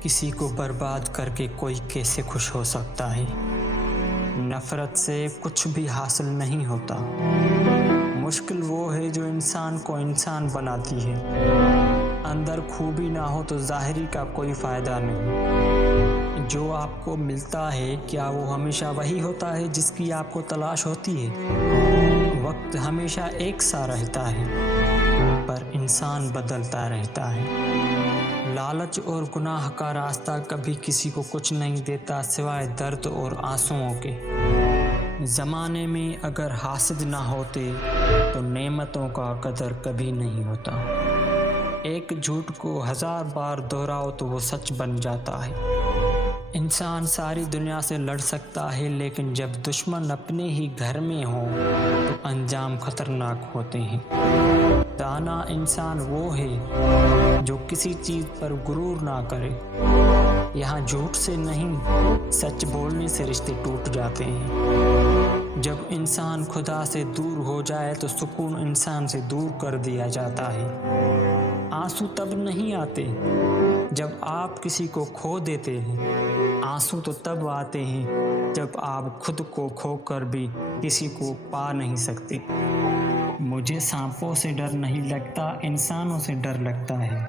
کسی کو برباد کر کے کوئی کیسے خوش ہو سکتا ہے؟ نفرت سے کچھ بھی حاصل نہیں ہوتا۔ مشکل وہ ہے جو انسان کو انسان بناتی ہے۔ اندر خوبی نہ ہو تو ظاہری کا کوئی فائدہ نہیں۔ جو آپ کو ملتا ہے کیا وہ ہمیشہ وہی ہوتا ہے جس کی آپ کو تلاش ہوتی ہے؟ وقت ہمیشہ ایک سا رہتا ہے پر انسان بدلتا رہتا ہے۔ لالچ اور گناہ کا راستہ کبھی کسی کو کچھ نہیں دیتا سوائے درد اور آنسوؤں کے۔ زمانے میں اگر حاسد نہ ہوتے تو نعمتوں کا قدر کبھی نہیں ہوتا۔ ایک جھوٹ کو 1000 بار دہراؤ تو وہ سچ بن جاتا ہے۔ انسان ساری دنیا سے لڑ سکتا ہے لیکن جب دشمن اپنے ہی گھر میں ہوں تو انجام خطرناک ہوتے ہیں۔ دانا انسان وہ ہے جو کسی چیز پر غرور نہ کرے۔ یہاں جھوٹ سے نہیں سچ بولنے سے رشتے ٹوٹ جاتے ہیں۔ جب انسان خدا سے دور ہو جائے تو سکون انسان سے دور کر دیا جاتا ہے۔ آنسو تب نہیں آتے جب آپ کسی کو کھو دیتے ہیں۔ آنسو تو تب آتے ہیں جب آپ خود کو کھو کر بھی کسی کو پا نہیں سکتے۔ مجھے سانپوں سے ڈر نہیں لگتا، انسانوں سے ڈر لگتا ہے۔